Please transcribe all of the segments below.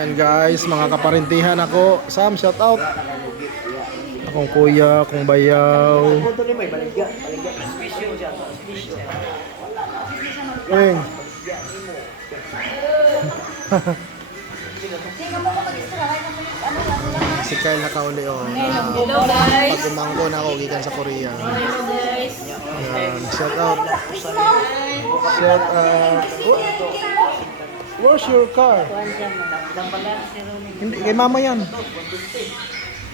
And guys, mga kaparintihan ako. Sam, shout out. Akong kuya, akong bayaw. Eng. si Kyle nakauli oh. Hello guys. Pag umangko na ako, gikan sa Korea. Ayan, shout out. Shout out. Where's your car? Hindi, kay mama yan.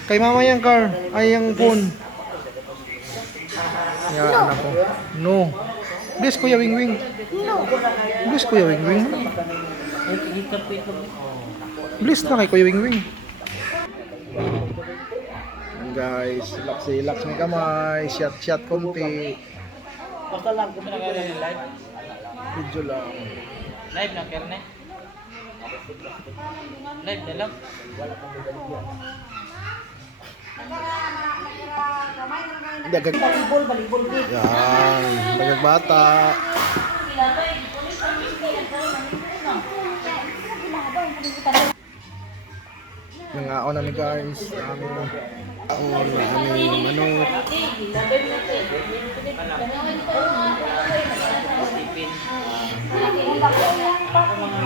Kay mama yan car. Ay, yung phone. Yan, anak ko. No. Bless Kuya Wing Wing. Bless Kuya Wing Wing. Bless na kay Kuya Wing Wing. Guys, relax-relax may kamay, shot-shot konti. Basta lang kung pinagawa ng live. Video lang. Live na, Kerne. Live na lang. Dagag. Yan, dagag bata. Nangaon namin guys. Aming aon na aming manok. pa mga